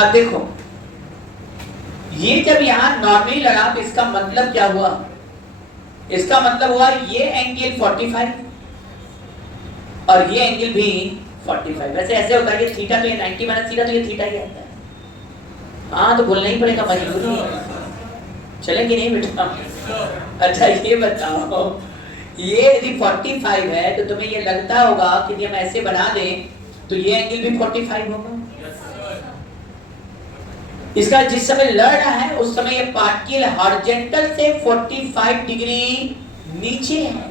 अब देखो ये जब यहाँ नॉर्मली लगा तो इसका मतलब क्या हुआ? इसका मतलब हुआ ये एंगल 45 और ये एंगल भी 45। वैसे ऐसे होता है कि थीटा तो ये 90 माइनस थीटा तो ये थीटा ही आता है। हाँ तो बोलना ही पड़ेगा, मजबूरी है। चलेंगे नहीं बेटा? अच्छा ये बताओ, ये यदि 45 है तो तुम्हें ये लगता होगा कि यदि हम ऐसे बना दें तो ये एंगल भी 45 होगा। इसका जिस समय लड़ रहा है उस समय ये पार्टिकल हॉरिजॉन्टल से 45 डिग्री नीचे है।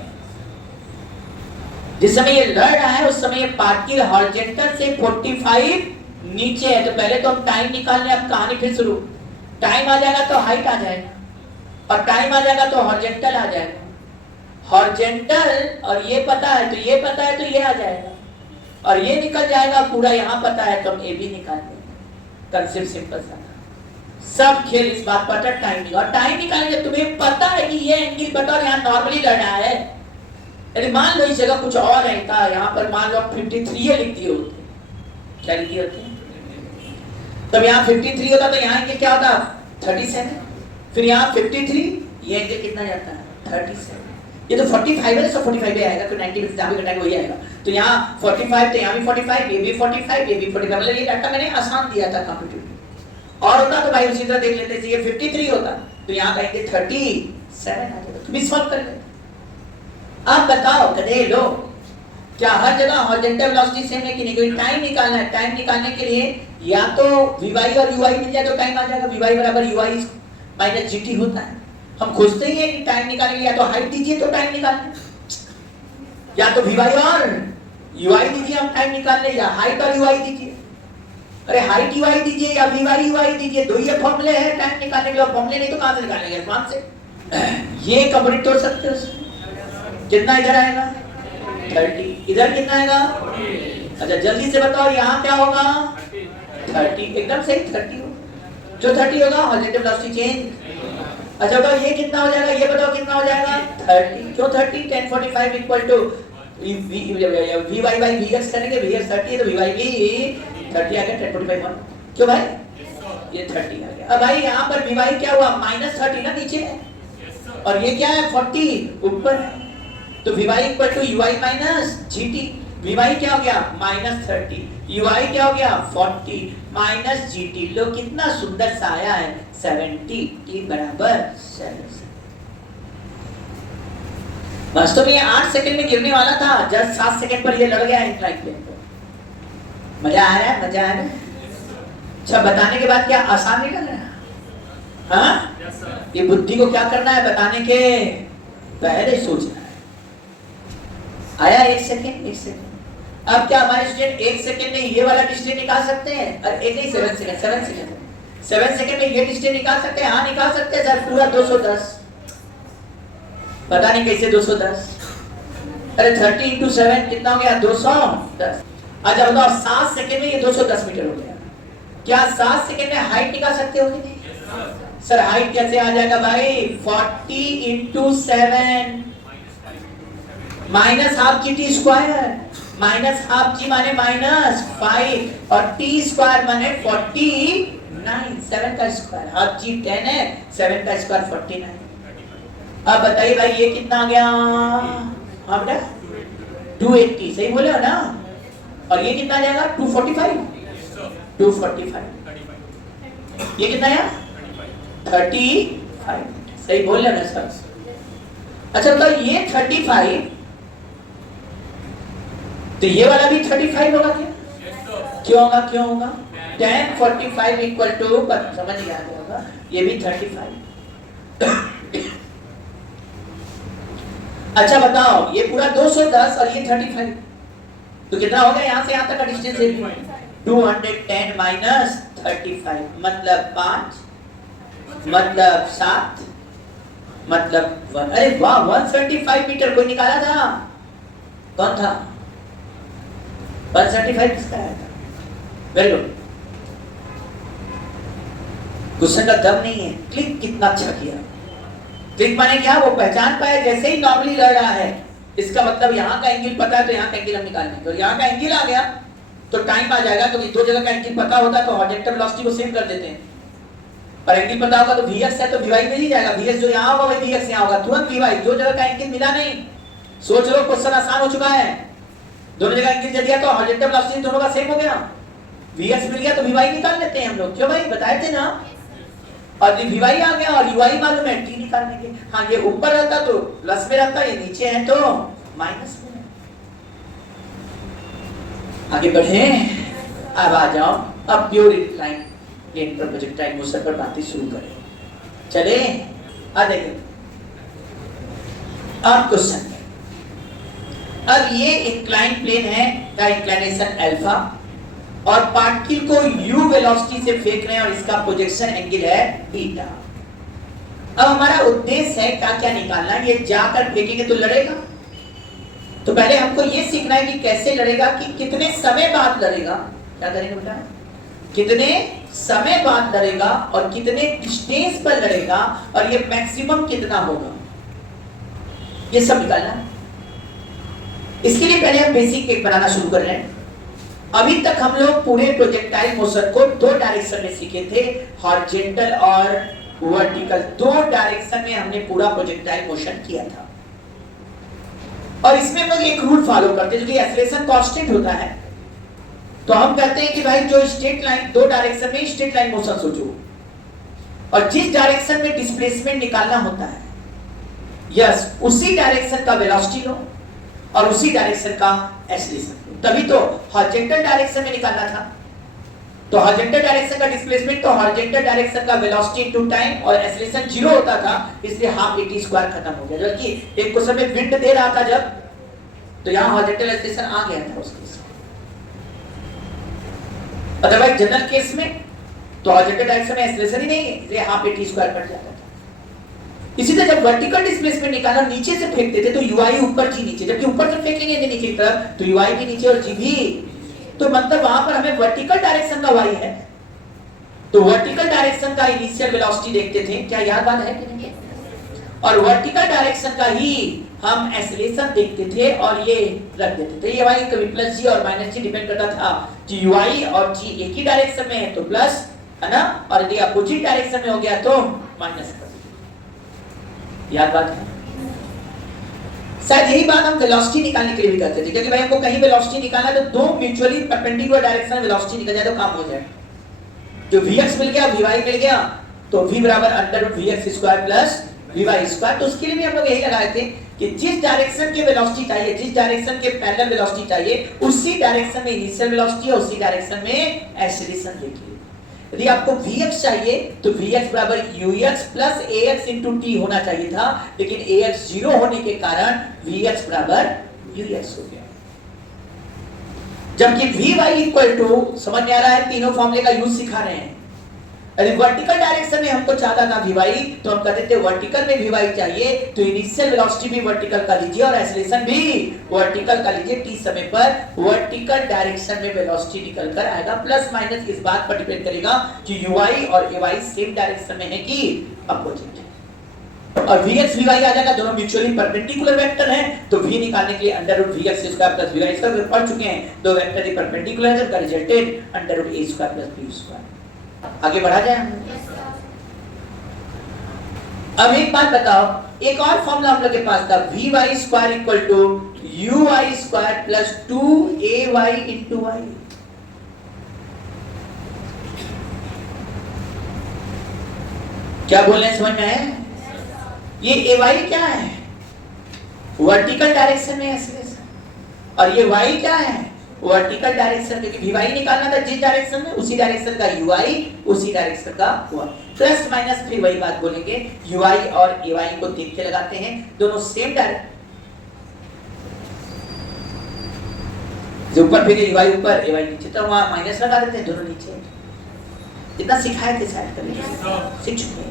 जिस समय ये लड़ रहा है उस समय ये पार्टिकल हॉरिजॉन्टल से 45 नीचे है। तो पहले तो हम टाइम निकाल रहे हैं, अब कहानी फिर शुरू। टाइम आ जाएगा तो हाइट आ जाएगा, और टाइम आ जाएगा तो हॉरिजॉन्टल आ जाएगा। हॉरिजॉन्टल और ये पता है तो ये पता है तो ये आ जाएगा, और ये निकल जाएगा पूरा। यहाँ पता है तो हम ए भी निकाल देंगे। कंसेप्ट सिंपल सा, सब खेल इस बात पर था टाइम निकाल। और टाइम निकालेंगे तुम्हें पता है कि ये एंगल बटा और यहाँ नॉर्मली लड़ना है। यदि मान लो इस जगह कुछ और रहता, यहाँ पर मान लो 53 लिख दिए होते, क्या लिख दिए होते? तब यहाँ 53 होता तो यहाँ एंगल क्या होता? 37। फिर यहाँ 53, ये एंगल कितना जाता है? 37। ये तो 45 है, सब 45 पे आएगा, तो 90 में जहाँ भी घटाएंगे वही आएगा। तो यहाँ 45 तो यहाँ भी 45, ये भी 45, ये भी 45। मतलब ये डाटा मैंने आसान दिया था कंप्यूटर। और होता तो भाई उसी तरह देख लेते, ये 53 होता तो यहाँ कहेंगे 37 आ जाएगा। तुम सॉल्व कर ले। अब बताओ कदे लो, क्या हर जगह हॉरिजॉन्टल वेलोसिटी सेम है कि नहीं? क्योंकि टाइम निकालना है। टाइम निकालने के लिए या तो वी और ui मिल जाए तो टाइम आ जाएगा। वी बराबर ui माइनस gt होता है। हम खोजते ही हैं कि टाइम निकालने के लिए या तो हाइट दीजिए तो टाइम निकालने, या तो वी और ui दीजिए हम टाइम निकालने, या हाइट और ui दीजिए। अरे हाइट ui दीजिए या वी ui दीजिए, दो ही फॉर्मूले हैं टाइम निकालने के लिए। फॉर्मूले नहीं तो कहां से निकालेंगे? आसमान से। ये कंप्लीट हो सकते हो। कितना इधर आएगा? 30। इधर कितना आएगा? अच्छा जल्दी से बताओ यहाँ क्या होगा? 30। एकदम सही 30 होगा। जो 30 होगा हॉरिजॉन्टल वेलोसिटी चेंज। अच्छा बताओ ये कितना हो जाएगा? ये बताओ कितना हो जाएगा? 30। क्यों 30? 1045 equal to v y by v x करेंगे। वी एक्स 30 है तो वी वाई भी 30 आ गया। 1045 क्यों भाई? ये 30 आ गया। अब भाई यहाँ पर वी वाई क्या हुआ? -30 ना नीचे है, और ये क्या है? 40 ऊपर है। तो v y equal to ui minus gt। V y क्या हो गया? -30। ui क्या हो गया? 40 माइनस gt। लो कितना सुंदर सा आया है 70 t बराबर 7। वास्तव में ये 8 सेकंड में गिरने वाला था, जस्ट 7 सेकंड पर ये लड़ गया इंक्लाइन प्लेन पर। मजा आ रहा है? मजा आ रहा है? अच्छा बताने के बाद क्या आसान नहीं लग रहा है? हाँ ये बुद्धि को क्या करना है? बताने के पहले सोचना है। आया 1 सेकंड? 1 सेकंड। अब क्या हमारे स्टूडेंट 1 सेकंड में ये वाला डिस्टेंस निकाल सकते हैं? और एक नहीं 7 सेकंड, 7 सेकंड में ये डिस्टेंस निकाल सकते हैं? हाँ निकाल सकते हैं सर, पूरा 210। पता नहीं कैसे 210। अरे 30 × 7 कितना हो गया? 210। अच्छा बताओ 7 सेकंड में ये 210 मीटर हो गया। क्या 7 सेकंड में हाइट निकाल सकते हो कि नहीं? सर हाइट कैसे आ जाएगा भाई? 40 × 7 minus half g t square. Minus half g माने -5 और टी स्क्वायर माने 49। 7 का स्क्वायर, हाफ जी 10 है, 7 का स्क्वायर 49। अब बताइए भाई ये कितना आ गया? हाँ बेटा 280 सही बोले हो ना? और ये कितना आ जाएगा? 245। 245 ये कितना आया? 35 सही बोल रहे ना सर? अच्छा तो ये 35 तो ये वाला भी 35 होगा क्या? क्यों होगा? क्यों होगा? 1045 इक्वल टू, समझ नहीं आ रहा होगा, ये भी 35। अच्छा बताओ ये पूरा 210 और ये 35 तो कितना हो गया? यहाँ से यहाँ तक का डिस्टेंस 210 माइनस 35 मतलब 5 मतलब 7 मतलब 1। अरे वाह 175 मीटर कोई निकाला था? कौन था? 175 किसका आया था? Very good. क्वेश्चन का दम नहीं है। क्लिक कितना अच्छा किया। क्लिक माने क्या? वो पहचान पाया जैसे ही नॉर्मली लड़ रहा है, इसका मतलब यहाँ का एंगल पता है तो यहाँ का एंगल हम निकालेंगे। और यहाँ का एंगल आ गया तो टाइम आ जाएगा। तो दो जगह का एंगल पता होता तो हॉरिजॉन्टल वेलोसिटी को सेम कर देते हैं, और एंगल पता होगा तो vx है तो vy मिल ही जाएगा। vx जो यहाँ होगा वही vx यहाँ होगा, तुरंत vy। दो जगह का एंगल मिला नहीं, सोच लो क्वेश्चन आसान हो चुका है। दोनों जगह एंगल दे दिया तो हॉरिजॉन्टल वेलोसिटी दोनों का सेम हो गया, vx मिल गया तो vy निकाल लेते हैं हम लोग। क्यों भाई, बताए थे ना। और vy आ गया और uy मालूम है, t निकालने के। हाँ, ये ऊपर रहता तो प्लस में रहता, ये नीचे है तो माइनस में। आगे बढ़े, अब आ जाओ, अब प्योर इंक्लाइन प्लेन पर प्रोजेक्टाइल मोशन पर बातें शुरू करें। चले, आ देखिए अब क्वेश्चन। अब ये इंक्लाइन प्लेन है का इंक्लिनेशन अल्फा, और पार्टिकल को u वेलोसिटी से फेंक रहे हैं और इसका प्रोजेक्शन एंगल है बीटा। अब हमारा उद्देश्य है क्या क्या निकालना। ये जाकर फेंकेंगे तो लड़ेगा, तो पहले हमको ये सीखना है कि कैसे लड़ेगा, कि कितने समय बाद लड़ेगा। क्या करेंगे बेटा, कितने समय बाद लड़ेगा और कितने डिस्टेंस पर लड़ेगा, और ये मैक्सिमम कितना होगा, ये सब निकालना है। इसके लिए पहले हम बेसिक एक बनाना शुरू कर रहे हैं। अभी तक हम लोग पूरे प्रोजेक्टाइल मोशन को दो डायरेक्शन में सीखे थे, हॉरिजॉन्टल और वर्टिकल। दो डायरेक्शन में हमने पूरा प्रोजेक्टाइल मोशन किया था, और इसमें हम लोग एक रूल फॉलो करते हैं जो कि एक्सेलरेशन कांस्टेंट होता है। तो हम कहते हैं कि भाई जो स्ट्रेट लाइन, दो डायरेक्शन में स्ट्रेट लाइन मोशन सोचो, और जिस डायरेक्शन में डिस्प्लेसमेंट निकालना होता है, यस, उसी डायरेक्शन का वेलोसिटी लो और उसी डायरेक्शन का एक्सेलरेशन लो। तभी तो हॉरिजॉन्टल डायरेक्शन में निकालना था, तो हॉरिजॉन्टल डायरेक्शन का डिस्प्लेसमेंट तो हॉरिजॉन्टल डायरेक्शन का वेलोसिटी इनटू टाइम, और एक्सेलरेशन 0 होता था, इसलिए हाफ at स्क्वायर खत्म हो गया। जबकि एक क्वेश्चन में विंड दे रहा था जब, तो यहां हॉरिजॉन्टल एक्सेलरेशन आ गया था उसके साथ। अदरवाइज जनरल केस में तो हॉरिजॉन्टल डायरेक्शन में एक्सेलरेशन ही नहीं है, इसलिए हाफ at स्क्वायर कट जाता था। इसी तरह जब वर्टिकल डिस्प्लेसमेंट निकालना, नीचे से फेंकते थे तो ui ऊपर g नीचे, जबकि ऊपर से फेंकेंगे नीचे की तरफ तो ui भी नीचे और g भी, तो मतलब वहां पर हमें वर्टिकल डायरेक्शन का y है, तो वर्टिकल डायरेक्शन का इनिशियल वेलोसिटी देखते थे। क्या याद बात है कि नहीं? और वर्टिकल डायरेक्शन का ही हम एक्सेलरेशन देखते थे और ये रख देते थे। ये भाई कभी प्लस g और माइनस g डिपेंड करता था कि ui और g एक ही डायरेक्शन में है तो प्लस है ना, और यदि अपोजिट डायरेक्शन में हो गया तो माइनस कर दीजिए। याद बात है? शायद यही बात हम वेलोसिटी निकालने के लिए भी करते थे, क्योंकि भाई हमको कहीं वेलोसिटी निकालना है तो दो म्यूचुअली परपेंडिकुलर डायरेक्शन में वेलोसिटी निकल जाए तो काम हो जाए। जो vx मिल गया, vy मिल गया, तो v बराबर under vx square plus vy square. तो उसके लिए भी हम लोग यही लगाए थे कि जिस डायरेक्शन के वेलोसिटी चाहिए, जिस डायरेक्शन के पैरेलल वेलोसिटी चाहिए, उसी डायरेक्शन में इनिशियल वेलोसिटी और उसी डायरेक्शन में एक्सेलरेशन देखिए। यदि आपको vx चाहिए तो vx बराबर ux plus ax into t होना चाहिए था, लेकिन ax 0 होने के कारण vx बराबर ux हो गया। जबकि vy इक्वल टू, समझ में आ रहा है, तीनों फॉर्मूले का यूज सिखा रहे हैं। यदि वर्टिकल डायरेक्शन में हमको चाहता था vy, तो हम कहते थे वर्टिकल में vy चाहिए तो इनिशियल वेलोसिटी भी वर्टिकल का लीजिए और एक्सेलरेशन भी वर्टिकल का लीजिए। t समय पर वर्टिकल डायरेक्शन में वेलोसिटी निकल कर आएगा। प्लस माइनस इस बात पर डिपेंड करेगा कि uy और ay सेम डायरेक्शन में है कि अपोजिट है। और vx vy आ जाएगा, दोनों म्यूचुअली परपेंडिकुलर वेक्टर हैं, तो v निकालने के लिए under root vx square plus vy square पढ़ चुके हैं। दो वेक्टर ही परपेंडिकुलर है, जिसका resultant under root a square plus b square. आगे बढ़ा जाए। अब एक बात बताओ, एक और फॉर्मूला हम लोग के पास था, vy square equal to uy square plus 2ay into y। क्या बोल रहे हैं, समझ में है? ये ay क्या है? वर्टिकल डायरेक्शन में एक्सेलरेशन, और ये y क्या है? वर्टिकल डायरेक्शन, क्योंकि vy निकालना था जिस डायरेक्शन में, उसी डायरेक्शन का ui, उसी डायरेक्शन का y। प्लस माइनस फिर वही बात बोलेंगे, ui और ay को देख के लगाते हैं, दोनों सेम डायरेक्शन। जो ऊपर फेंके ui ऊपर ay नीचे, तो वहां माइनस लगा देते हैं, दोनों नीचे। इतना सिखाए थे शायद कभी, सीख चुके हैं।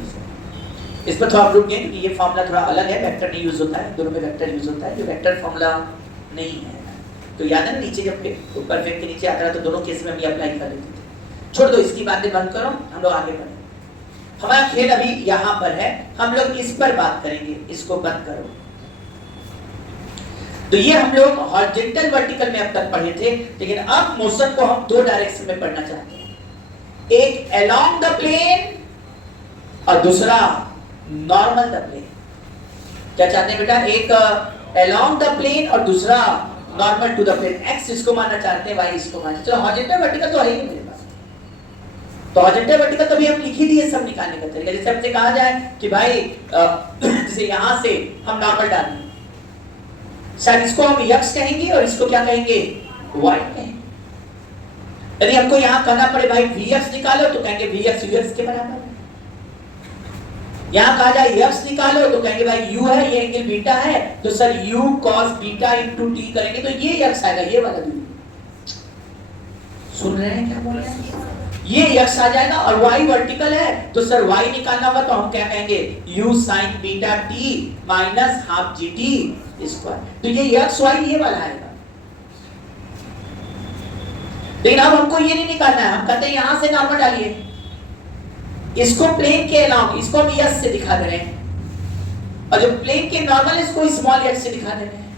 इस पर थोड़ा रुक गए क्योंकि ये फॉर्मूला थोड़ा अलग है, वेक्टर नहीं यूज होता है, दोनों में वेक्टर यूज होता है, ये वेक्टर फॉर्मूला नहीं है। तो याद है ना, नीचे जब ऊपर फेंक के नीचे आता है तो दोनों केस में हम ये अप्लाई कर लेते थे। छोड़ दो, इसकी बातें बंद करो, हम लोग आगे बढ़े। हमारा खेल अभी यहाँ पर है, हम लोग इस पर बात करेंगे, इसको बंद करो। तो ये हम लोग हॉरिजॉन्टल वर्टिकल में अब तक पढ़े थे, लेकिन अब मोशन को हम दो डायरेक्शन में पढ़ना चाहते हैं, एक अलोंग द प्लेन और दूसरा नॉर्मल द प्लेन। क्या चाहते हैं बेटा? एक अलोंग द प्लेन और दूसरा normal to the plane. X इसको मानना चाहते हैं, वाई इसको मानना। चलो हॉरिजॉन्टल वर्टिकल तो है ही मेरे पास, तो हॉरिजॉन्टल वर्टिकल तो भी हम लिख ही दिए सब निकालने का तरीका। जैसे हमसे कहा जाए कि भाई जैसे यहां से हम नॉर्मल डालेंगे, शायद इसको हम x कहेंगे और इसको क्या कहेंगे? y कहेंगे। यदि हमको यहां कहना पड़े भाई vx निकालो तो कहेंगे vx ux के बराबर है। यहां कहा जाए x निकालो तो कहेंगे भाई u है, ये एंगल बीटा है, तो sir u cos beta into t करेंगे तो ये x आएगा, ये वाला दूरी। सुन रहे हैं क्या बोल रहे हैं? ये x आ जाएगा और y वर्टिकल है, तो सर y निकालना होगा तो हम क्या कहेंगे? u sin beta t minus half gt square. तो ये x y ये वाला आएगा। लेकिन अब हमको ये नहीं निकालना है, हम कहते हैं यहां से नॉर्मल डालिए, इसको प्लेन के अलाउंग, इसको हम s से दिखा दे रहे हैं, और जो प्लेन के नॉर्मल इसको स्मॉल s से दिखा दे रहे हैं।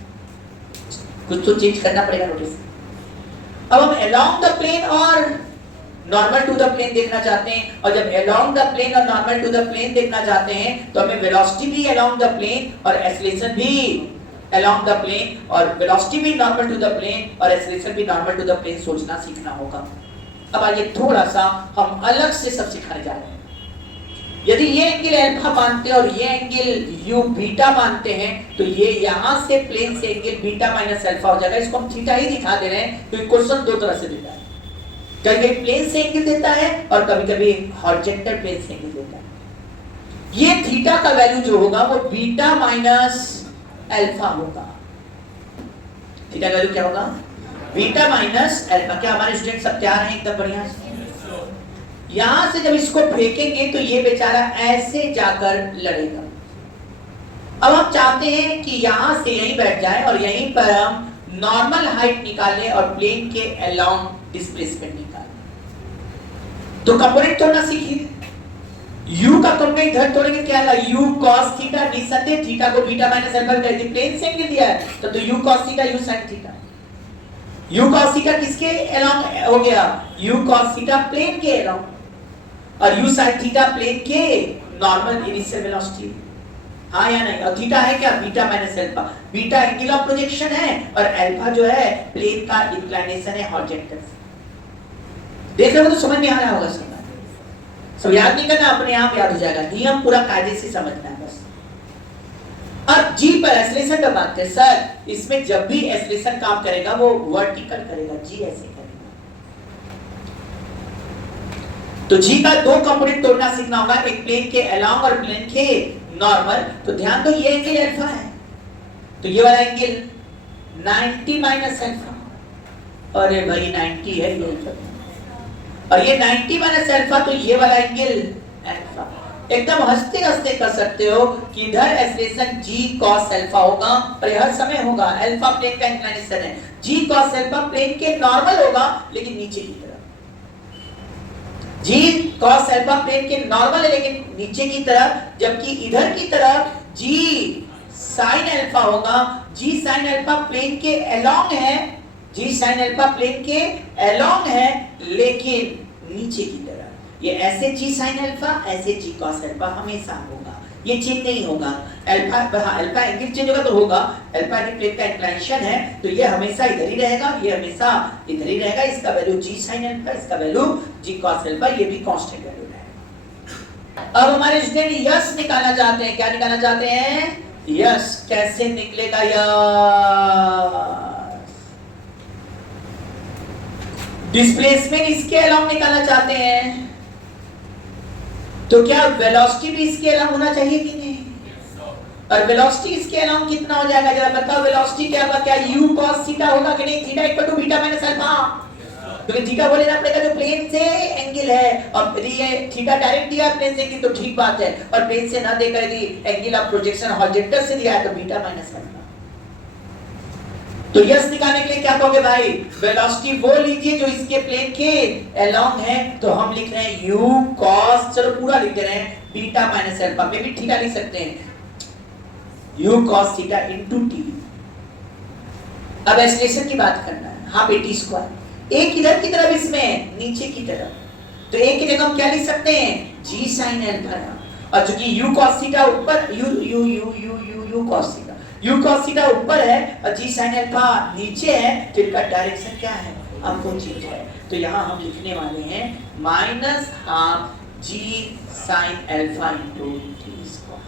कुछ तो चेंज करना पड़ेगा नोटिस। अब हम अलोंग द प्लेन और नॉर्मल टू द प्लेन देखना चाहते हैं, और जब अलोंग द प्लेन और नॉर्मल टू द प्लेन देखना चाहते हैं तो हमें वेलोसिटी भी अलोंग द प्लेन और एक्सेलरेशन भी अलोंग द प्लेन, और वेलोसिटी भी नॉर्मल टू द प्लेन और एक्सेलरेशन भी नॉर्मल टू द प्लेन सोचना सीखना होगा। अब आइए थोड़ा सा हम अलग से सब सिखाने जा रहे हैं। यदि ये एंगल अल्फा मानते हैं और ये एंगल यू बीटा मानते हैं, तो ये यहां से प्लेन से एंगल बीटा माइनस अल्फा हो जाएगा। इसको हम थीटा ही दिखा दे रहे हैं क्योंकि क्वेश्चन दो तरह से देता है, कभी प्लेन से एंगल देता है और कभी-कभी हॉरिजॉन्टल प्लेन से एंगल देता है। ये थीटा का वैल्यू जो होगा वो बीटा माइनस अल्फा होगा। थीटा का वैल्यू क्या होगा? Beta minus alpha. क्या हमारे स्टूडेंट सब तैयार हैं एकदम बढ़िया से? यहां से जब इसको फेंकेंगे तो ये बेचारा ऐसे जाकर लड़ेगा। अब हम चाहते हैं कि यहां से यहीं बैठ जाए और यहीं पर हम नॉर्मल हाइट निकालें और प्लेन के अलोंग डिस्प्लेसमेंट निकालें। तो कंपोनेंट तोड़ना सीखिए। u का कंपोनेंट इधर तोड़ेंगे, क्या आएगा? u cos थीटा, निसंदेह थीटा को बीटा माइनस अल्फा कर दी, प्लेन से एंगल दिया है तो u cos theta u sin theta. u cos theta किसके अलोंग हो गया? u cos थीटा प्लेन के अलोंग, और u sin थीटा प्लेन के नॉर्मल इनिशियल वेलोसिटी। हाँ या नहीं? और थीटा है क्या? Beta minus alpha. Beta angle of projection है और अल्फा जो है प्लेन का इंक्लिनेशन है हॉरिजॉन्टल से। देख रहे हो तो समझ में आ रहा होगा सब। सब याद नहीं करना, अपने आप याद हो जाएगा। नियम पूरा कायदे से समझना है बस। अब g पर एक्सेलरेशन का बात करें, सर इसमें जब भी एक्सेलरेशन काम करेगा वो वर्टिकल करेगा, g ऐसे करेगा। तो g का दो कंपोनेंट तोड़ना सीखना होगा, एक प्लेन के अलोंग और प्लेन के नॉर्मल। तो ध्यान दो, ये एंगल अल्फा है तो ये वाला एंगल 90 माइनस अल्फा। अरे भाई 90 है ये, और ये 90 माइनस अल्फा, तो ये वाला एंगल अल्फा। एकदम हंसते हंसते कर सकते हो कि इधर एक्सेलरेशन g cos अल्फा होगा और हर समय होगा। अल्फा प्लेन का इंक्लिनेशन है, g cos अल्फा प्लेन के नॉर्मल होगा लेकिन नीचे की तरफ। g cos अल्फा प्लेन के नॉर्मल है लेकिन नीचे की तरफ, जबकि इधर की तरफ g sin अल्फा होगा। g sin अल्फा प्लेन के अलोंग है, g sin अल्फा प्लेन के अलोंग है लेकिन नीचे की तरफ। ये ऐसे g sin अल्फा, ऐसे g cos अल्फा हमेशा होगा, ये चेंज नहीं होगा। अल्फा अल्फा एंगल चेंज होगा तो होगा, अल्फा प्लेन का इंक्लिनेशन है तो ये हमेशा इधर ही रहेगा, ये हमेशा इधर ही रहेगा। इसका वैल्यू g sin अल्फा, इसका वैल्यू g cos अल्फा, ये भी कांस्टेंट वैल्यू रहेगा। अब हमारे स्टूडेंट यस निकालना चाहते हैं। क्या निकालना चाहते हैं? यस। कैसे निकलेगा यस? डिस्प्लेसमेंट इसके अलोंग निकालना चाहते हैं, तो क्या वेलोसिटी भी इसके अलोंग होना चाहिए कि नहीं? और वेलोसिटी इसके अलोंग कितना हो जाएगा जरा बताओ? वेलोसिटी क्या होगा? क्या u cos थीटा होगा कि नहीं? Theta equal to beta minus alpha. तो थीटा बोले ना पड़ेगा जो प्लेन से एंगल है, और ये थीटा डायरेक्ट दिया प्लेन से एंगल तो ठीक बात है, और प्लेन से ना देकर यदि एंगल ऑफ प्रोजेक्शन हॉरिजॉन्टल से दिया है तो बीटा माइनस अल्फा। तो यस निकालने के लिए क्या कहोगे भाई? वेलोसिटी वो लीजिए जो इसके प्लेन के अलोंग है, तो हम लिख रहे हैं u cos, चलो पूरा लिख दे रहे हैं, बीटा माइनस अल्फा में भी थीटा लिख सकते हैं, u cos theta into t। अब एक्सेलरेशन की बात करना है, हाफ AT स्क्वायर, एक इधर की तरफ इसमें नीचे की तरफ, तो एक की जगह हम क्या लिख सकते हैं, g sin अल्फा, और चूंकि u cos थीटा ऊपर u cos थीटा ऊपर है और g sin अल्फा नीचे है, तो इसका डायरेक्शन क्या है, अपोजिट है। तो यहाँ हम लिखने वाले हैं minus half g sin alpha into t square.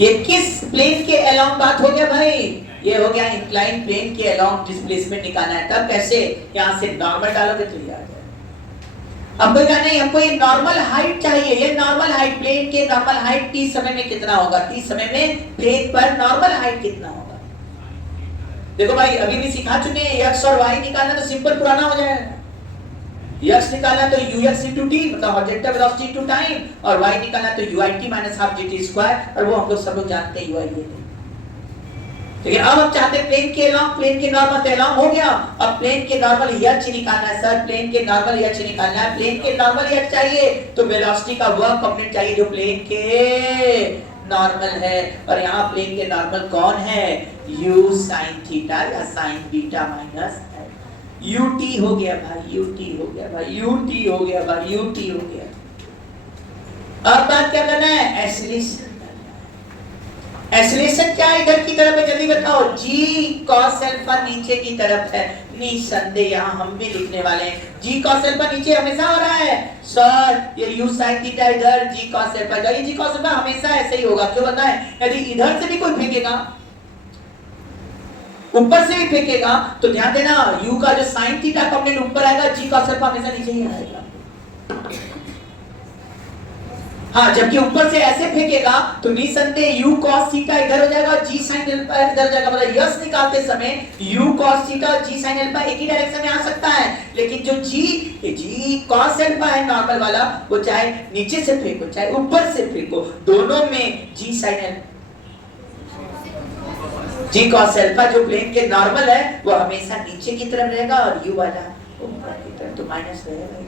ये किस प्लेन के अलोंग बात हो गया भाई, ये हो गया इंक्लाइन प्लेन के अलोंग डिस्प्लेसमेंट निकालना है। तब कैसे, यहाँ से नॉर्मल डालोगे तो ये आ जाएगा। अब कोई कहा नहीं हमको ये नॉर्मल हाइट चाहिए, ये नॉर्मल हाइट प्लेन के नॉर्मल हाइट t समय में कितना होगा, t समय में प्लेन पर नॉर्मल हाइट कितना होगा। देखो भाई अभी भी सिखा चुके हैं, x और y निकालना तो सिंपल पुराना हो जाएगा। x निकालना तो ux into t मतलब हॉरिजॉन्टल वेलोसिटी इनटू टाइम, और y निकालना तो uit minus half gt square, और वो हम लोग सब लोग जानते हैं ui ये। ठीक है, अब हम चाहते हैं प्लेन के अलोंग, प्लेन के नॉर्मल तो अलोंग हो गया, अब प्लेन के नॉर्मल h निकालना है सर, प्लेन के नॉर्मल h निकालना है। प्लेन के नॉर्मल h चाहिए तो वेलोसिटी का वह कंपोनेंट चाहिए जो प्लेन के नॉर्मल है, और यहाँ प्लेन के नॉर्मल कौन है, u sin थीटा या sin बीटा माइनस ut हो गया भाई, ut हो गया भाई, ut हो गया भाई, ut हो गया। अब बात क्या करना है, एक्सेलरेशन। एक्सेलरेशन क्या है, इधर की तरफ है, जल्दी बताओ, g cos अल्फा नीचे की तरफ है, निसंदेह यहाँ हम भी लिखने वाले हैं g cos अल्फा नीचे हमेशा हो रहा है सर, ये u sin थीटा इधर, g cos अल्फा इधर, ये g cos अल्फा हमेशा ऐसे ही होगा। क्यों बताएं, यदि इधर से भी कोई फेंकेगा, ऊपर से भी फेंकेगा, तो ध्यान देना u का जो sin थीटा कंपोनेंट ऊपर आएगा, g cos अल्फा हमेशा नीचे ही आएगा। हाँ, जबकि ऊपर से ऐसे फेंकेगा तो निसंदेह u cos थीटा इधर हो जाएगा, g sin अल्फा इधर हो जाएगा। मतलब यस निकालते समय u cos थीटा और g sin अल्फा एक ही डायरेक्शन में आ सकता है, लेकिन जो g cos अल्फा है नॉर्मल वाला, वो चाहे नीचे से फेंको चाहे ऊपर से फेंको, दोनों में g sin alpha g cos alpha जो प्लेन के नॉर्मल है वो हमेशा नीचे की तरफ रहेगा, और u वाला ऊपर की तरफ, तो माइनस रहेगा।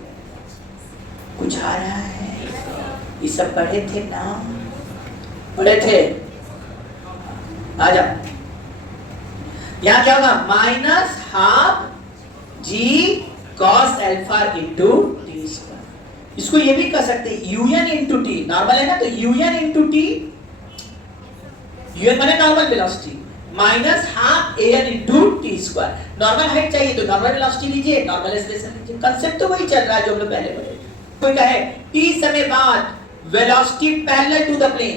कुछ आ रहा है, ये सब पढ़े थे ना, पढ़े थे, आ जाओ। यहाँ क्या होगा, minus half g cos alpha into T square. इसको ये भी कर सकते हैं un इंटू टी, नॉर्मल है ना, तो un इंटू टी, un माने normal velocity, minus half an into T square. Normal height चाहिए तो नॉर्मल वेलोसिटी लीजिए, नॉर्मल एक्सेलरेशन लीजिए, कांसेप्ट तो वही चल रहा है जो हम लोग पहले पढ़े। कोई कहे t समय बाद velocity parallel to the plane,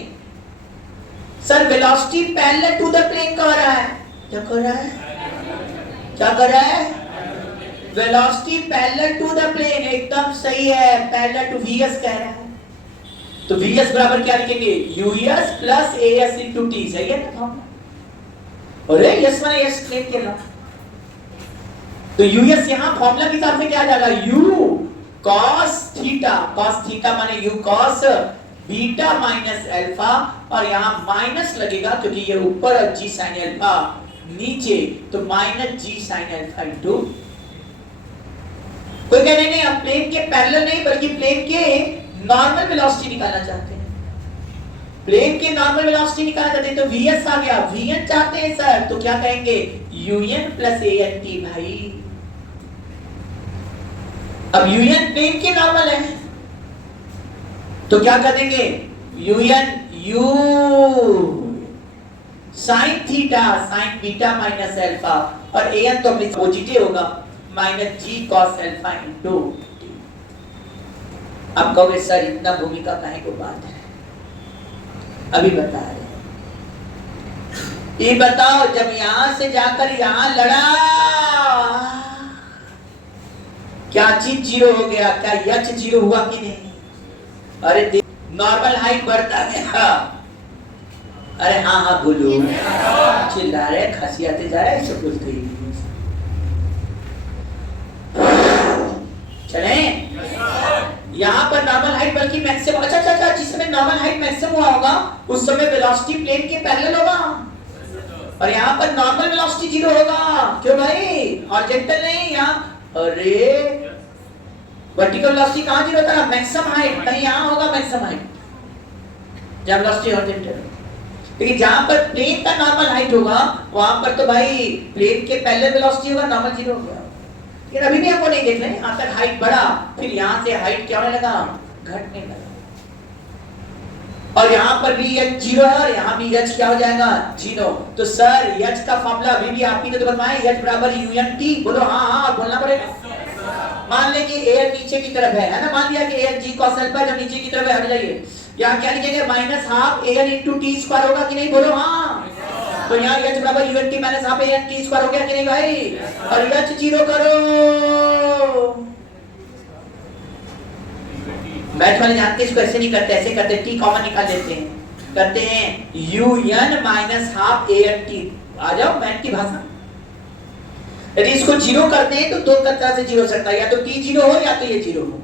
sir velocity parallel to the plane कर रहा है, क्या कर रहा है, क्या कर रहा है, velocity parallel to the plane, एकदम सही है, पैरेलल टू vs कह रहा है। तो vs बराबर क्या लिखेंगे, us plus as into t, सही है ना। अरे यस माने यस प्लेन के ना, तो us यहाँ फॉर्मूला के हिसाब से क्या आ जाएगा, u cos थीटा माने u cos beta minus alpha, और यहाँ माइनस लगेगा क्योंकि ये ऊपर और g sin अल्फा नीचे, तो minus g sin alpha into. कोई कहने नहीं हम प्लेन के पैरेलल नहीं बल्कि प्लेन के नॉर्मल वेलोसिटी निकालना चाहते हैं, प्लेन के नॉर्मल वेलोसिटी निकालना चाहते हैं, तो vs आ गया, vn चाहते हैं सर तो क्या कहेंगे, un प्लस ant भाई। अब un प्लेन के नॉर्मल है तो क्या कर देंगे, un u sin theta sin beta minus alpha, और an तो अपने पॉजिटिव होगा, minus g cos alpha into t। अब कहोगे सर इतना भूमिका काहे को बात है, अभी बता रहे, ये बताओ जब यहां से जाकर यहां लड़ा, क्या चीज जीरो हो गया, क्या यच जीरो हुआ कि नहीं। अरे नॉर्मल हाइट बढ़ता गया, अरे हाँ हाँ बोलो, चिल्ला रहे, खसियाते जा रहे, सब कुछ गई। चले यहाँ पर नॉर्मल हाइट बल्कि मैक्सिमम, अच्छा जिस समय नॉर्मल हाइट मैक्सिमम हुआ होगा उस समय वेलोसिटी प्लेन के पैरेलल होगा, और यहाँ पर नॉर्मल वेलोसिटी जीरो होगा। क्यों भाई, हॉरिजॉन्टल नहीं यहाँ, अरे वर्टिकल वेलोसिटी कहाँ जीरो होता है, मैक्सिमम हाइट कहीं यहाँ होगा, मैक्सिमम हाइट जब वेलोसिटी हॉरिजॉन्टल। लेकिन जहां पर प्लेन का नॉर्मल हाइट होगा वहां पर तो भाई प्लेन के पैरेलल वेलोसिटी होगा, नॉर्मल जीरो हो गया। लेकिन अभी भी हमको नहीं देख रहे हैं, यहाँ तक हाइट बढ़ा, फिर यहाँ से हाइट क्या होने लगा, घटने लगा। और यहाँ पर भी h जीरो है और यहाँ भी h क्या हो जाएगा, जीरो। तो सर h का फॉर्मूला अभी भी आप ही ने तो बनवाया, h बराबर UNT। बोलो हाँ हाँ बोलना पड़ेगा। मान ले कि a नीचे की तरफ है ना, मान लिया कि a g cos अल्फा जो नीचे की तरफ है, हट जाइए। यहाँ क्या लिखेंगे, minus half an into T square होगा कि नहीं, बोलो हाँ। तो यहाँ h बराबर UNT minus half an T square हो गया कि नहीं भाई, और h जीरो करो। मैथ वाले जानते हैं इसको ऐसे नहीं करते, ऐसे करते टी कॉमन निकाल देते हैं, करते हैं UN minus half AN t. आ जाओ मैथ की भाषा। यदि इसको जीरो करते हैं तो दो तरह से जीरो हो सकता है, या तो टी जीरो हो या तो ये जीरो हो।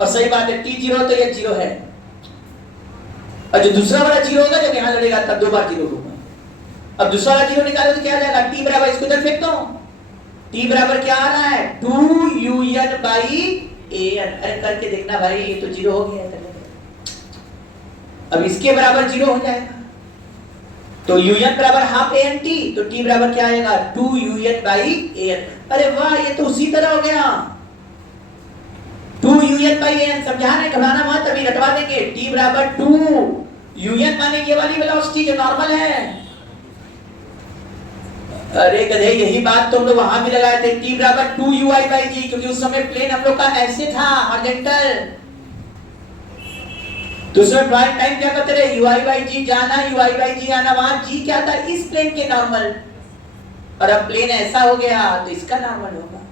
और सही बात है, टी जीरो तो ये जीरो है, और जो दूसरा वाला जीरो होगा जब यहाँ लड़ेगा तब दो बार जीरो होगा। अब दूसरा वाला जीरो निकालो तो क्या आ जाएगा, टी बराबर, इसको इधर फेंक दो, टी बराबर क्या आ रहा है, 2UN बाई AN। अरे करके देखना भाई, ये तो जीरो हो गया है। अब इसके बराबर जीरो हो जाएगा, तो UN बराबर हाफ AN टी, तो टी बराबर क्या आएगा, 2UN बाई AN। अरे वाह, ये तो उसी तरह हो गया, 2UN बाई AN। समझाना है, घबराना मत, अभी रटवा देंगे। टी बराबर 2UN माने ये वाली वेलोसिटी जो नॉर्मल है। अरे गधे, यही बात तो हम लोग वहां भी लगाए थे, टी बराबर 2UI बाई जी, क्योंकि उस समय प्लेन हम लोग का ऐसे था, हॉरिजॉन्टल। दूसरा पॉइंट टाइम क्या करते रहे, UI बाई जी जाना, UI बाई जी आना, वहां जी क्या था, इस प्लेन के नॉर्मल। और अब प्लेन ऐसा हो गया तो इसका नॉर्मल होगा।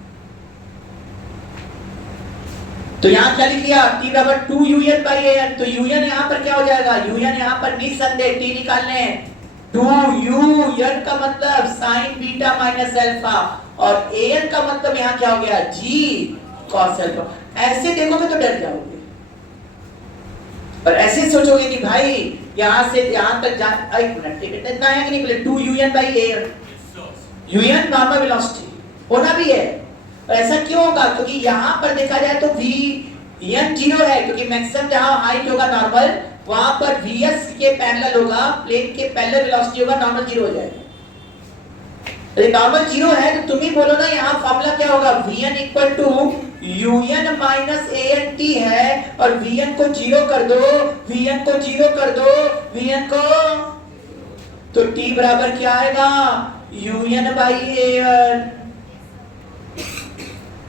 तो यहाँ क्या लिख लिया, टी बराबर 2UN बाई AN। तो UN यहाँ पर क्या हो जाएगा, UN यहाँ पर निसंदेह टी निकालने, 2UN का मतलब साइन बीटा माइनस अल्फा, और AN का मतलब यहाँ क्या हो गया, जी कॉस अल्फा। ऐसे देखोगे तो डर जाओगे, और ऐसे सोचोगे कि भाई यहाँ से यहाँ तक जा, एक मिनट इतना है कि नहीं, बोले 2UN by AN। UN normal velocity होना भी है, और ऐसा क्यों होगा, क्योंकि यहाँ पर देखा जाए तो VN जीरो है, क्योंकि मैक्सिमम जहाँ हाइट होगा नॉर्मल, वहां पर VS के पैरेलल होगा, प्लेन के पैरेलल वेलोसिटी होगा, नॉर्मल जीरो हो जाएगा। यदि नॉर्मल जीरो है तो तुम ही बोलो ना, यहाँ फॉर्मूला क्या होगा, VN equal to UN minus AN T है, और VN को जीरो कर दो, VN को जीरो कर दो, VN को, तो T बराबर क्या आएगा, UN by AN।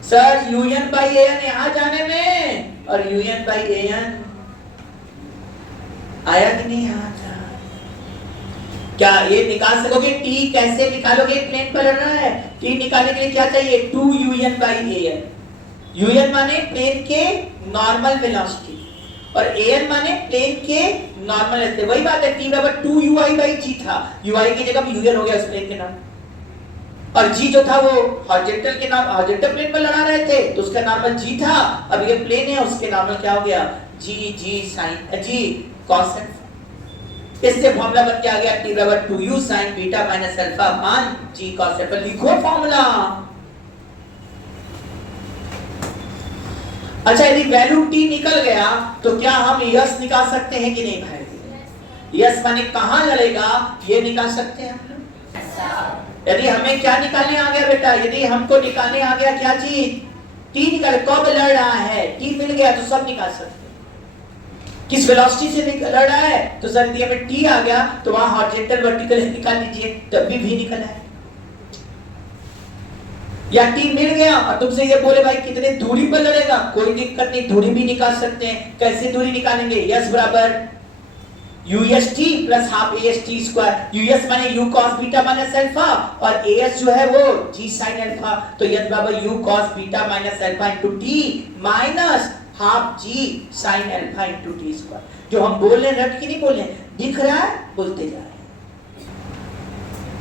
Sir UN by AN यहाँ जाने में, और UN बाई AN आया कि नहीं यहाँ था? क्या ये निकाल सकोगे, T कैसे निकालोगे, प्लेन पर लड़ रहा है, T निकालने के लिए क्या चाहिए, 2UN बाई AN। UN माने प्लेन के नॉर्मल वेलोसिटी, और AN माने प्लेन के नॉर्मल वेलोसिटी। वही बात है, T बराबर 2UI बाई G था, UI की जगह UN हो गया उस प्लेन के नाम, और G जो था वो हॉरिजॉन्टल के नाम, हॉरिजॉन्टल प्लेन पर लड़ा रहे थे तो उसका नॉर्मल G था। अब ये प्लेन है, उसके नॉर्मल क्या हो गया, G sine G cos alpha. इससे फॉर्मूला बन के आ गया, T बराबर 2U sin beta minus alpha मान G cos अल्फा। लिखो फॉर्मूला। अच्छा, यदि वैल्यू T निकल गया तो क्या हम यस निकाल सकते हैं कि नहीं भाई, यस माने कहां लड़ेगा ये निकाल सकते हैं हम लोग। यदि हमें क्या निकालने आ गया बेटा, यदि हमको निकालने आ गया क्या चीज, T निकाल, कब लड़ रहा है, T मिल गया तो सब निकाल सकते हैं। किस वेलोसिटी से लड़ रहा है, तो सर यदि हमें T आ गया तो वहां हॉरिजॉन्टल वर्टिकल निकाल लीजिए, तब भी V निकला है। या T मिल गया और तुमसे ये बोले भाई कितने दूरी पर लड़ेगा, कोई दिक्कत नहीं, दूरी भी निकाल सकते हैं। कैसे दूरी निकालेंगे, S बराबर UST plus half AST square. US माने U cos beta minus alpha, और AS जो है वो G sin अल्फा, तो S बराबर U cos beta minus alpha into T minus half G sin alpha into T square. जो हम बोल रहे हैं रट के नहीं बोल रहे हैं, दिख रहा है बोलते जा रहे हैं,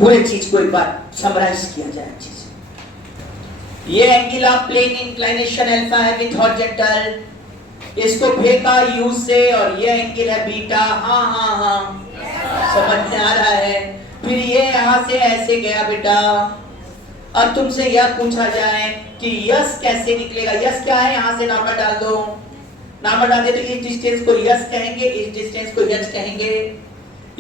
पूरे चीज को एक बार समराइज किया जाए अच्छे से। ये angle of plane inclination alpha है विद हॉरिजॉन्टल, इसको फेंका U से, और ये एंगल है बीटा। हाँ हाँ हाँ समझ में आ रहा है। फिर ये यहाँ से ऐसे गया बेटा। अब तुमसे यह पूछा जाए कि यस कैसे निकलेगा, यस क्या है, यहाँ से नॉर्मल डाल दो, नॉर्मल डाल दे तो इस डिस्टेंस को यस कहेंगे, इस डिस्टेंस को यस कहेंगे।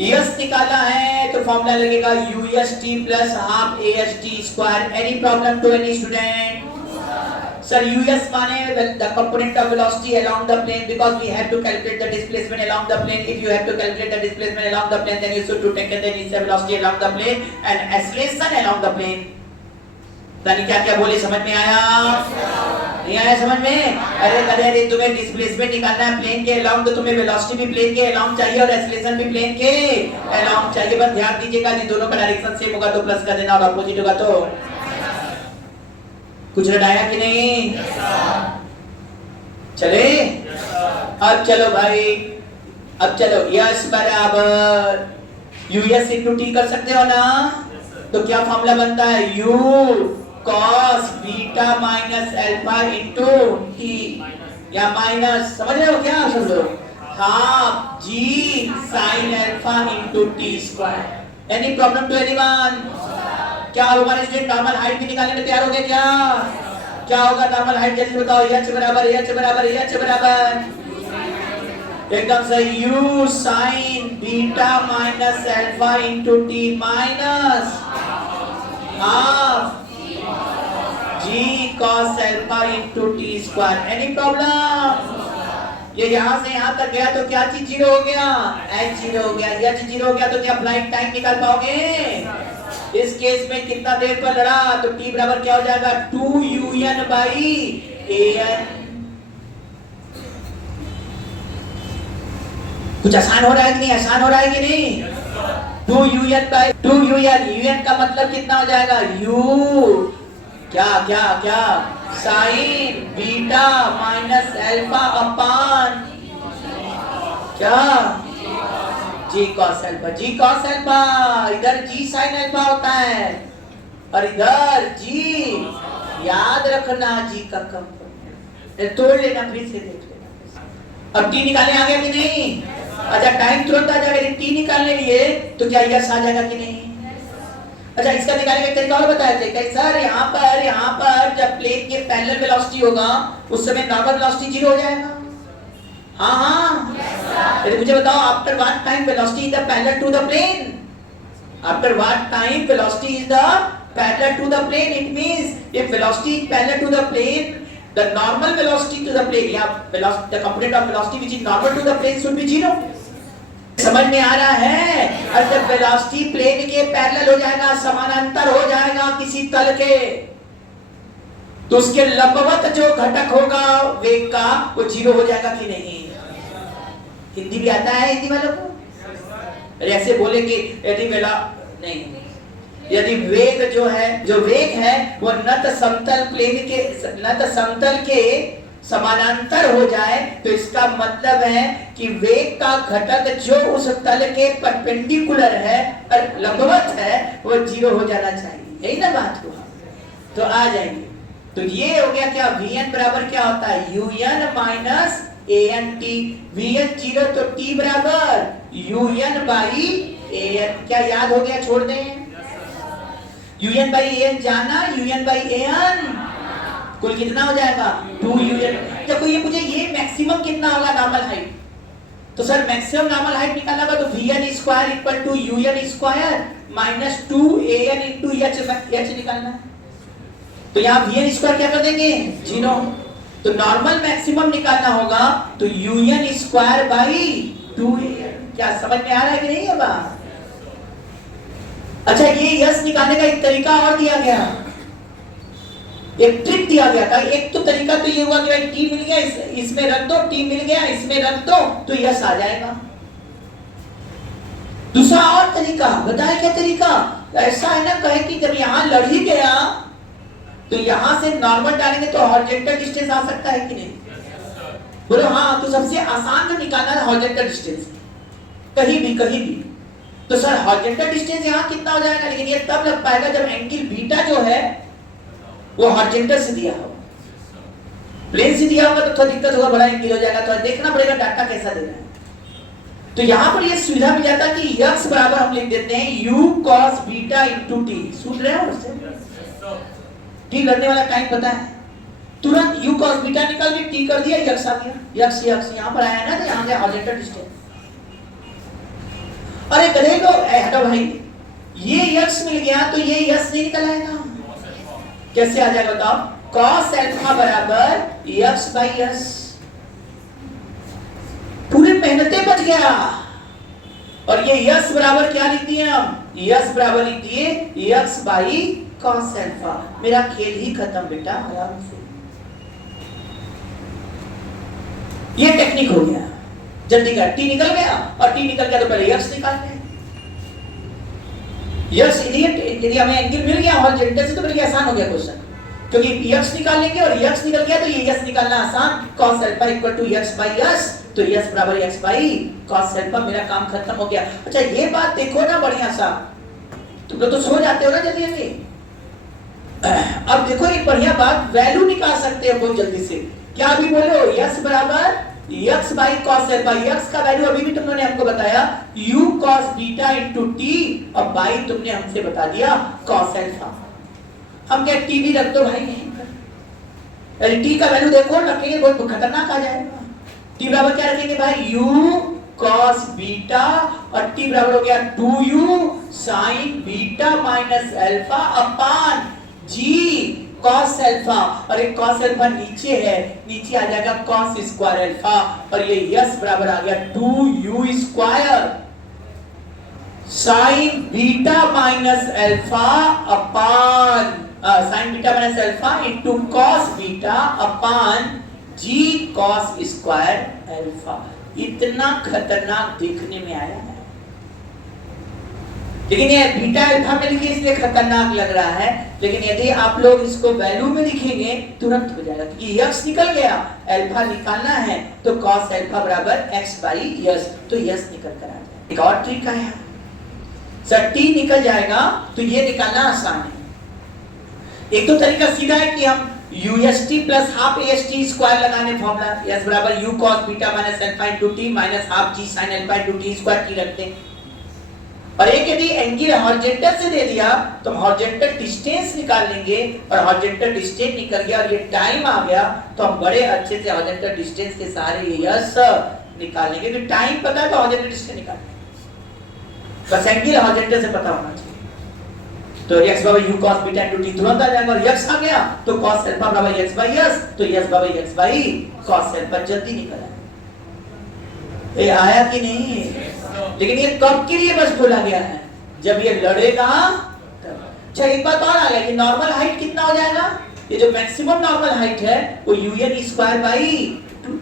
यस निकालना है तो फॉर्मूला लगेगा UST plus half AST square. Any problem to any student? Sir, US माने the component of velocity along the plane, because we have to calculate the displacement along the plane. If you have to calculate the displacement along the plane, then you should to take the initial velocity along the plane and acceleration along the plane. तानी क्या क्या बोले, समझ में आया? नहीं आया समझ में? अरे तुम्हें डिस्प्लेसमेंट निकालना है प्लेन के अलोंग, तो तुम्हें वेलोसिटी भी प्लेन के अलोंग चाहिए और एक्सेलरेशन भी प्लेन के अलोंग चाहिए। बस ध्यान दीजिएगा, यदि दोनों का डायरेक्शन सेम होगा तो प्लस कर देना और अपोजिट होगा तो कुछ रटाया कि नहीं? चले? अब चलो भाई, अब चलो यस बराबर यूएस इंटू टी कर सकते हो ना? तो क्या फॉर्मूला बनता है? U cos beta minus alpha into T, या माइनस, समझ रहे हो क्या? समझो, half G sine alpha into T square. Any problem to anyone? क्या हमारे स्टूडेंट नॉर्मल हाइट भी निकालने में तैयार हो गए क्या? क्या होगा नॉर्मल हाइट? जल्दी बताओ। h बराबर एकदम सही, u sin beta minus alpha into T minus half g cos alpha into T square. Any problem? ये यहाँ से यहाँ तक गया तो क्या चीज जीरो हो गया? h जीरो हो गया। h जीरो हो गया तो क्या फ्लाइट टाइम निकाल पाओगे? इस केस में कितना देर पर लड़ा? तो t बराबर क्या हो जाएगा? 2un by an। कुछ आसान हो रहा है कि नहीं? आसान हो रहा है कि नहीं? 2un बाई 2un, un का मतलब कितना हो जाएगा? u क्या साइन बीटा माइनस अल्फा अपान क्या जी कॉस अल्फा। इधर जी साइन अल्फा होता है और इधर जी, याद रखना जी का कंपोनेंट। तोड़ लेना, फिर से देख लेना। अब टी निकालने आ गया कि नहीं? अच्छा, टाइम तुरंत आ जाएगा। टी निकालने लिए तो क्या यस आ जाएगा कि नहीं? अच्छा, इसका निकालने का तरीका और बताया थे कि सर यहाँ पर जब प्लेन के पैरेलल वेलोसिटी होगा उस समय नॉर्मल वेलोसिटी जीरो हो जाएगा। हाँ, मुझे बताओ, after what time velocity is the parallel to the plane? After what time velocity is the parallel to the plane? It means if velocity is parallel to the plane, the normal velocity to the plane या velocity, the component of velocity which is normal to the plane should be zero. समझ में आ रहा है? और जब velocity plane के parallel हो जाएगा, समानांतर हो जाएगा किसी तल के, तो उसके लंबवत जो घटक होगा वेग का, वो जीरो हो जाएगा कि नहीं? हिंदी भी आता है हिंदी वालों को? अरे ऐसे बोले कि यदि वेग जो वेग है वो नत समतल के समानांतर हो जाए, तो इसका मतलब है कि वेग का घटक जो उस तल के परपेंडिकुलर है और लंबवत है, वो जीरो हो जाना चाहिए। यही ना बात हुआ? तो आ जाएंगे। तो ये हो गया क्या? Vn बराबर क्या होता है? Un minus Ant। Vn zero तो t बराबर Un बाई An। क्या याद हो गया? छोड़ दें। Un बाई An जाना, Un बाई An कुल कितना हो जाएगा? 2un। देखो ये मुझे ये मैक्सिमम कितना होगा नॉर्मल हाइट? तो सर मैक्सिमम नॉर्मल हाइट निकालना होगा तो Vn square equal to Un square minus 2An into h निकालना है। तो यहाँ Vn स्क्वायर क्या कर देंगे? 0। तो नॉर्मल मैक्सिमम निकालना होगा तो Un स्क्वायर बाई 2An। क्या समझ में आ रहा है कि नहीं है बात? अच्छा, ये यस निकालने का एक तरीका और दिया गया, एक ट्रिक दिया गया था। एक तो तरीका तो ये हुआ कि भाई टी मिल गया, इसमें रख दो, टी मिल गया इसमें रख दो, तो यस आ जाएगा। दूसरा और तरीका बताया, क्या तरीका? ऐसा है ना, कहे कि जब यहाँ लड़ ही गया तो यहां से नॉर्मल डालेंगे तो हॉरिजॉन्टल डिस्टेंस आ सकता है कि नहीं? बोलो हाँ। तो सबसे आसान जो निकालना है हॉरिजॉन्टल डिस्टेंस, कहीं भी। तो सर हॉरिजॉन्टल डिस्टेंस यहाँ कितना हो जाएगा? लेकिन ये तब लग पाएगा जब एंगल बीटा जो है वो हॉरिजॉन्टल से दिया होगा। प्लेन से दिया होगा तो थोड़ा दिक्कत होगा, बड़ा एंगल हो जाएगा, तो देखना पड़ेगा डाटा कैसा देना है। तो यहाँ पर ये सुविधा मिल जाता कि x बराबर हम लिख देते हैं u cos beta into t. सुन रहे हो? उससे टी लगने वाला टाइम पता है, तुरंत u cos बीटा निकाल के टी कर दिया, x आ गया। x यहाँ पर आया ना, तो यहाँ से हॉरिजॉन्टल डिस्टेंस। अरे गधे को हटो भाई, ये यक्स मिल गया तो ये यस नहीं निकल आएगा। कैसे आ जाएगा बताओ? cos अल्फा बराबर यक्स बाई यस। पूरी मेहनतें बच गया। और ये यस बराबर क्या लिख दिए हम? यस बराबर लिख दिए यक्स बाई cos अल्फा। मेरा खेल ही खत्म बेटा, आराम से। ये टेक्निक हो गया। जल्दी कर, टी निकल गया, और टी निकल गया तो पहले यक्स निकालते हैं। यक्स यदि हमें एंगल मिल गया हॉरिजॉन्टल से तो फिर आसान हो गया क्वेश्चन, क्योंकि यक्स निकाल लेंगे और यक्स निकल गया तो ये यस निकालना आसान। cos अल्फा इक्वल टू यक्स बाई यस, तो यस बराबर यक्स बाई cos अल्फा। मेरा काम खत्म हो गया। अच्छा ये बात देखो ना बढ़िया सा, तुम लोग तो सो जाते हो ना जल्दी जल्दी। अब देखो एक बढ़िया बात, वैल्यू निकाल सकते हो बहुत जल्दी से। क्या अभी बोलो? यस बराबर यक्स बाई cos अल्फा। यक्स का वैल्यू अभी भी तुमने हमको बताया u cos beta into t, और बाई तुमने हमसे बता दिया cos अल्फा। हम क्या टी भी रख दो भाई यहीं पर। टी का वैल्यू देखो रखेंगे बहुत खतरनाक आ जाएगा। टी बराबर क्या रखेंगे भाई? u cos बीटा, और टी बराबर हो गया 2u sin beta minus alpha अपान g cos अल्फा। और एक cos अल्फा नीचे है, नीचे आ जाएगा cos स्क्वायर अल्फा, और ये यस बराबर आ गया 2u square sin beta minus alpha अपान sin beta minus alpha into cos beta अपान g cos स्क्वायर अल्फा। इतना खतरनाक देखने में आया है, लेकिन ये बीटा अल्फा में लिखिए इसलिए खतरनाक लग रहा है, लेकिन यदि आप लोग इसको वैल्यू में लिखेंगे तुरंत हो जाएगा, क्योंकि यक्स निकल गया, अल्फा निकालना है तो cos अल्फा बराबर x बाई यस, तो यस निकल कर आ जाएगा। एक और ट्रिक है यहाँ, सर t निकल जाएगा तो ये निकालना आसान है। एक तो तरीका सीधा है कि हम UST plus half AST square लगाने फॉर्मूला, s बराबर u cos beta minus alpha into t minus half g sin alpha into t square t रखते हैं। और एक यदि एंगल हॉरिजॉन्टल से दे दिया तो हम हॉरिजॉन्टल डिस्टेंस निकाल लेंगे, और हॉरिजॉन्टल डिस्टेंस निकल गया और ये टाइम आ गया तो हम बड़े अच्छे से हॉरिजॉन्टल डिस्टेंस के सहारे यस निकाल लेंगे। तो टाइम पता है तो हॉरिजॉन्टल डिस्टेंस निकाल लेंगे, बस एंगल हॉरिजॉन्टल से पता होना चाहिए। तो x बराबर u cos beta into t तुरंत आ जाएगा, और x आ गया तो cos अल्फा बराबर x बाई s, तो s बराबर x बाई cos अल्फा। जल्दी निकल आया। ये आया कि नहीं? लेकिन ये कब के लिए बस बोला गया है? जब ये लड़ेगा तब। अच्छा एक बात और आ गया कि नॉर्मल हाइट कितना हो जाएगा? ये जो मैक्सिमम नॉर्मल हाइट है वो un square by 2,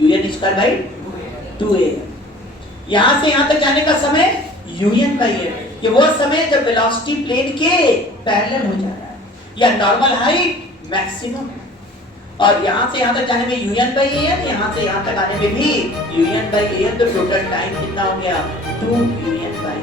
un square by 2a। यहां से यहां तक जाने का समय un बाई a, ये वो समय जब वेलोसिटी प्लेन के पैरेलल हो जा रहा है, या नॉर्मल हाइट मैक्सिमम। और यहां से यहां तक जाने में un बाई an, यहां से यहां तक आने में भी un बाई an, तो टोटल टाइम कितना हो गया? 2 un बाई